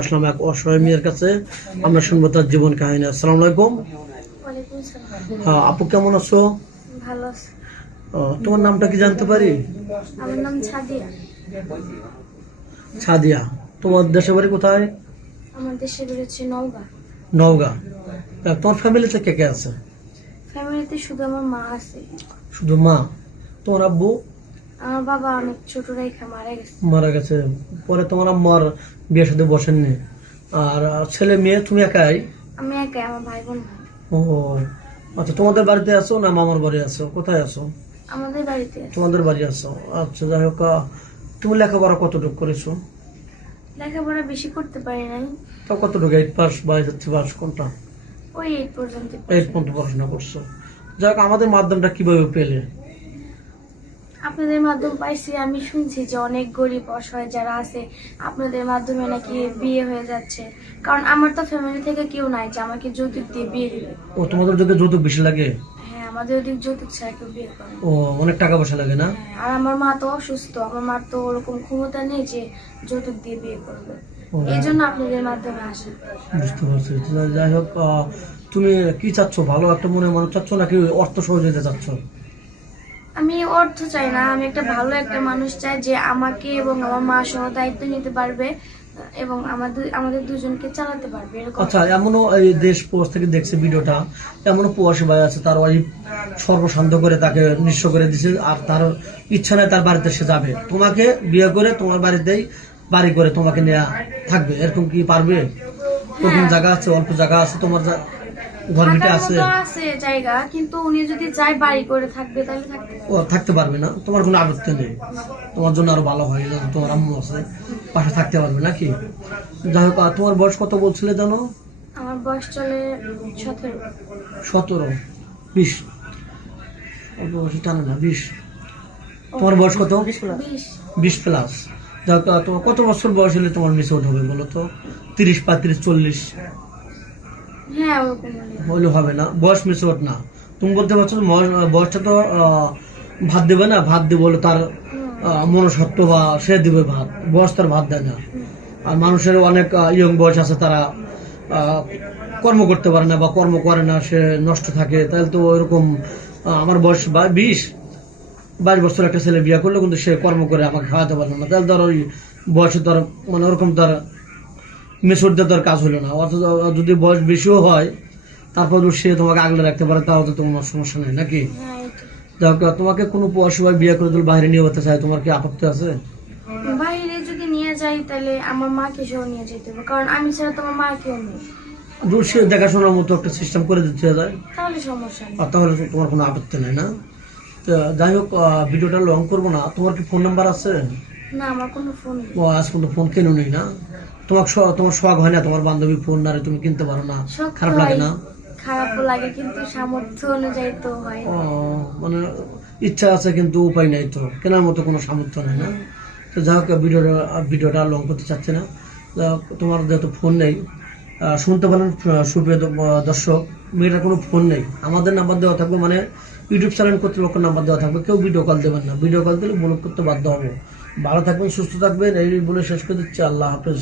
আসলাম এক অসহায় মেয়ের কাছে। আমরা শুনবো তার জীবন কাহিনী। আসসালামু আলাইকুম। ওয়ালাইকুম সালাম। আপু কেমন আছো? ভালো আছি। তোমার নামটা কি জানতে পারি? আমার নাম ছাদিয়া। ছাদিয়া। তোমার দেশের বাড়ি কোথায়? আমার দেশে বেরোচ্ছে নওগাঁ। নওগাঁ। তোমার ফ্যামিলিতে কে কে আছে? ফ্যামিলিতে শুধু আমার মা আছে। শুধু মা? তোমার আব্বু? আমার বাবা অনেক ছোট রেখা মারা গেছে। মারা গেছে। পরে তোমার আম্মার বিয়ের সাথে বসেননি? আর ছেলে মেয়ে তুমি একাই? আমি একাই, আমার ভাই বোন নাই। ও আচ্ছা, তোমাদের বাড়িতে আছো না মামার বাড়ি আছো? কোথায় আছো? আমাদের বাড়িতে আছে। তোমাদের বাড়ি আছো। আচ্ছা, যাই হোক, তুমি লেখাপড়া কতটুকু করেছো? লেখাপড়া বেশি করতে পারি নাই। তাও কতটুকু? 8 পাস বা HSC পাস কোনটা? ওই 8 পর্যন্ত। 8 পর্যন্ত পড়াশোনা করছো। যাই হোক, আমাদের মাধ্যমটা কিভাবে পেলে? আপনাদের মাধ্যম পাইছি। আমি শুনছি যে অনেক গরিব অসহায় যারা আছে আপনাদের মাধ্যমে নাকি বিয়ে হয়ে যাচ্ছে। কারণ আমার তো ফ্যামিলি থেকে কেউ নাই যে আমাকে যৌতুক দিয়ে বিয়ে দিবে। ও, তোমাদের যদি যৌতুক বেশি লাগে? হ্যাঁ, আমাদের ওদিক যৌতুক ছাড়া কেউ বিয়ে করে না। ও, অনেক টাকা পয়সা লাগে না? হ্যাঁ, আর আমার মা তো অসুস্থ। আমার মার তো ওরকম ক্ষমতা নেই যে যৌতুক দিয়ে বিয়ে করবে। ও, এই জন্য আপনাদের মাধ্যমে আসে। বুঝতে পারছি। যাই হোক, তুমি কি চাচ্ছ? ভালো একটা মনে মানুষ চাচ্ছ নাকি অর্থ সহযোগিতা চাচ্ছ? আমি অর্থ চাই না, আমি একটা ভালো একটা মানুষ চাই যে আমাকে এবং আমার মা সহ দায়িত্ব নিতে পারবে এবং আমাদের দুজনকে চালাতে পারবে এরকম। আচ্ছা, এমনও এই দেশ প্রবাস থেকে দেখছে ভিডিওটা, এমনও প্রবাসী ভাই আছে তার ওয়াইফ সর্বশান্ত করে তাকে নিঃস্ব করে দিছে, আর তার ইচ্ছা নাই তার বাড়িতে সে যাবে, তোমাকে বিয়ে করে তোমার বাড়িতেই বাড়ি করে তোমাকে নিয়ে থাকবে, এরকম কি পারবে? ওরকম জায়গা আছে? অল্প জায়গা আছে তোমার? ঘর ভিটে থাকার আছে? মতো আছে জায়গা, কিন্তু উনি যদি চায় বাড়ি করে থাকবে তাহলে থাকবে। ও, থাকতে পারবে না? তোমার কোনো আপত্তি নেই? তোমার জন্য আরো ভালো হয়, যেহেতু তোমার আম্মু আছে পাশে থাকতে পারবে নাকি? যাই হোক, তোমার বয়স কত বলছিলে জানো? আমার বয়স চলে 17। 17? 20? অল্প বয়সে টানে না, 20। তোমার বয়স কত? 20। 20 প্লাস। যাই হোক, তোমার কত বছর বয়স হলে তোমার মিস আউট হবে বলো তো? 30, 35, 40 হ্যাঁ, ওরকম হলে হবে না? বয়স মিস আউট না। তুমি বলতে পারছো বয়সটা তো ভাত দেবে না? ভাত দেবে বলে তার মনসত্ব বা সে দিবে ভাত, বয়স তার ভাত দেয় না। আর মানুষের অনেক ইয়ং বয়স আছে, তারা কর্ম করতে পারে না বা কর্ম করে না, সে নষ্ট থাকে। তাহলে তো ওইরকম আমার বয়স 22 বছর একটা ছেলে বিয়ে করলো কিন্তু সে কর্ম করে আমাকে খাওয়াতে পারলো না, তাহলে ধর ওই বয়সে তোর মানে ওরকম তার মেসুরদের তোর কাজ হলো না। অথচ যদি বয়স বেশিও হয় তারপর সে তোমাকে আগলে রাখতে পারে, তাও তো তোমার সমস্যা নেই নাকি? যাই হোক, তোমাকে কোনো প্রবাসী ভাই বিয়ে করে দিল বাইরে নিয়ে যেতে চায়, তোমার কি আপত্তি আছে? বাইরে যদি নিয়ে যাই তাহলে আমার মাকে সেও নিয়ে যেতে হবে, কারণ আমি ছাড়া তোমার মা কেউ নেই। দূর সে দেখাশোনার মতো একটা সিস্টেম করে দিতে যায়, তাহলে সমস্যা নেই। আর তাহলে তো তোমার কোনো আপত্তি নাই না? তো যাই হোক, ভিডিওটা লং করবো না। তোমার কি ফোন নাম্বার আছে? না, আমার কোনো ফোন নেই। ও, আজ পর্যন্ত ফোন কেন নেই না? তোমার শখ হয় না তোমার বান্ধবী ফোন না রে তুমি কিনতে পারো না? শখ তো খারাপ লাগে না? খারাপও লাগে, কিন্তু সামর্থ্য অনুযায়ী তো হয় ও, না। মানে ইচ্ছা আছে কিন্তু উপায় নাই, তো কেনার মতো কোনো সামর্থ্য নাই না? তো যাই হোক, ভিডিওটা লং করতে চাচ্ছি না। যাই হোক, তোমার যেহেতু ফোন নেই, শুনতে পারেন সুপ্রিয় দর্শক, মেয়েটার কোনো ফোন নেই। আমাদের নাম্বার দেওয়া থাকবে, মানে ইউটিউব চ্যানেল কর্তৃপক্ষের নাম্বার দেওয়া থাকবে। কেউ ভিডিও কল দেবেন না, ভিডিও কল দিলে ব্লক করতে বাধ্য হবে। ভালো থাকবেন, সুস্থ থাকবেন, এই বলে শেষ করে দিচ্ছি। আল্লাহ হাফেজ।